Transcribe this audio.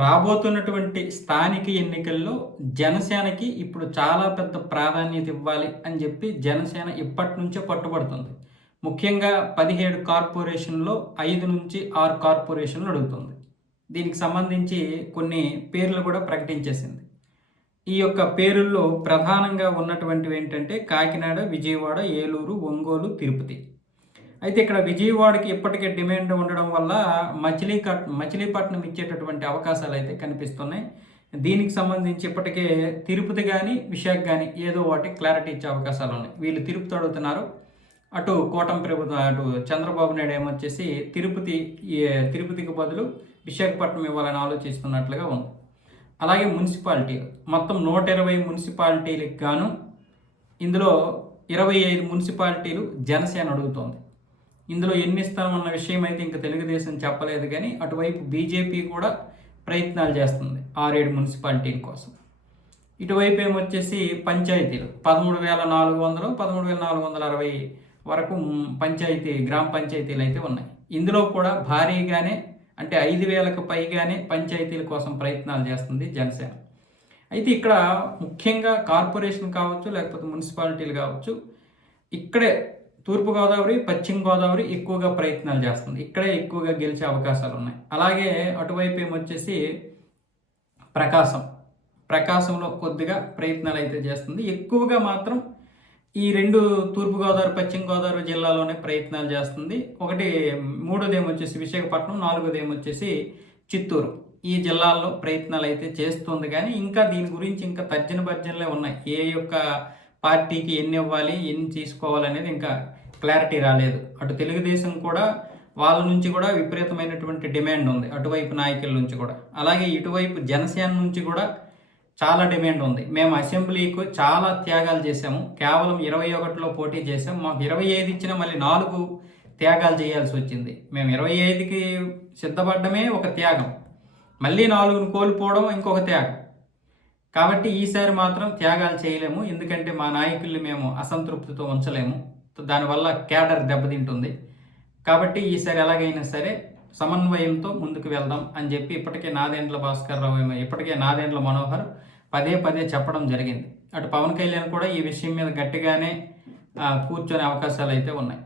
రాబోతున్నటువంటి స్థానిక ఎన్నికల్లో జనసేనకి ఇప్పుడు చాలా పెద్ద ప్రాధాన్యత ఇవ్వాలి అని చెప్పి జనసేన ఇప్పటి నుంచే పట్టుబడుతుంది. ముఖ్యంగా 17 కార్పొరేషన్‌లో 5-6 కార్పొరేషన్‌లు అడుగుతుంది. దీనికి సంబంధించి కొన్ని పేర్లు కూడా ప్రకటించేసింది. ఈ యొక్క పేరుల్లో ప్రధానంగా ఉన్నటువంటివి ఏంటంటే కాకినాడ, విజయవాడ, ఏలూరు, ఒంగోలు, తిరుపతి. అయితే ఇక్కడ విజయవాడకి ఇప్పటికే డిమాండ్ ఉండడం వల్ల మచిలీపట్నం ఇచ్చేటటువంటి అవకాశాలు అయితే కనిపిస్తున్నాయి. దీనికి సంబంధించి ఇప్పటికే తిరుపతి కానీ విశాఖ కానీ ఏదో ఒకటి క్లారిటీ ఇచ్చే అవకాశాలు ఉన్నాయి. వీళ్ళు తిరుపతి అడుగుతున్నారు. అటు కూటమి ప్రభుత్వం అటు చంద్రబాబు నాయుడు ఏమొచ్చేసి తిరుపతికి బదులు విశాఖపట్నం ఇవ్వాలని ఆలోచిస్తున్నట్లుగా ఉంది. అలాగే మున్సిపాలిటీలు మొత్తం 120 మున్సిపాలిటీలకు గాను ఇందులో 25 మున్సిపాలిటీలు జనసేన అడుగుతోంది. ఇందులో ఎన్ని ఇస్తామన్న విషయం అయితే ఇంకా తెలుగుదేశం చెప్పలేదు, కానీ అటువైపు బీజేపీ కూడా ప్రయత్నాలు చేస్తుంది 6-7 మున్సిపాలిటీల కోసం. ఇటువైపు ఏమొచ్చేసి పంచాయతీలు 13,400, 13,460 వరకు గ్రామ పంచాయతీలు అయితే ఉన్నాయి. ఇందులో కూడా భారీగానే అంటే 5,000కు పైగానే పంచాయతీల కోసం ప్రయత్నాలు చేస్తుంది జనసేన. అయితే ఇక్కడ ముఖ్యంగా కార్పొరేషన్ కావచ్చు లేకపోతే మున్సిపాలిటీలు కావచ్చు, ఇక్కడే తూర్పుగోదావరి, పశ్చిమ గోదావరి ఎక్కువగా ప్రయత్నాలు చేస్తుంది. ఇక్కడే ఎక్కువగా గెలిచే అవకాశాలు ఉన్నాయి. అలాగే అటువైపు ఏమొచ్చేసి ప్రకాశంలో కొద్దిగా ప్రయత్నాలు అయితే చేస్తుంది. ఎక్కువగా మాత్రం ఈ 2 తూర్పుగోదావరి, పశ్చిమ గోదావరి జిల్లాలోనే ప్రయత్నాలు చేస్తుంది. మూడోది ఏమొచ్చేసి విశాఖపట్నం, నాలుగోది ఏమొచ్చేసి చిత్తూరు. ఈ జిల్లాల్లో ప్రయత్నాలు అయితే చేస్తుంది, కానీ ఇంకా దీని గురించి ఇంకా తర్జన భర్జనలే ఉన్నాయి. ఏ యొక్క పార్టీకి ఎన్ని ఇవ్వాలి, ఎన్ని తీసుకోవాలనేది ఇంకా క్లారిటీ రాలేదు. అటు తెలుగుదేశం కూడా వాళ్ళ నుంచి కూడా విపరీతమైనటువంటి డిమాండ్ ఉంది, అటువైపు నాయకుల నుంచి కూడా. అలాగే ఇటువైపు జనసేన నుంచి కూడా చాలా డిమాండ్ ఉంది. మేము అసెంబ్లీకి చాలా త్యాగాలు చేసాము, కేవలం 21లో పోటీ చేసాం, మాకు 25 ఇచ్చినా మళ్ళీ 4 త్యాగాలు చేయాల్సి వచ్చింది. మేము 25కి సిద్ధపడ్డమే ఒక త్యాగం, మళ్ళీ 4ను కోల్పోవడం ఇంకొక త్యాగం. కాబట్టి ఈసారి మాత్రం త్యాగాలు చేయలేము, ఎందుకంటే మా నాయకుల్ని మేము అసంతృప్తితో ఉంచలేము, దానివల్ల క్యాడర్ దెబ్బతింటుంది. కాబట్టి ఈసారి ఎలాగైనా సరే సమన్వయంతో ముందుకు వెళ్దాం అని చెప్పి ఇప్పటికే నాదెండ్ల మనోహర్ పదే చెప్పడం జరిగింది. అటు పవన్ కళ్యాణ్ కూడా ఈ విషయం మీద గట్టిగానే కూర్చొనే అవకాశాలు అయితే ఉన్నాయి.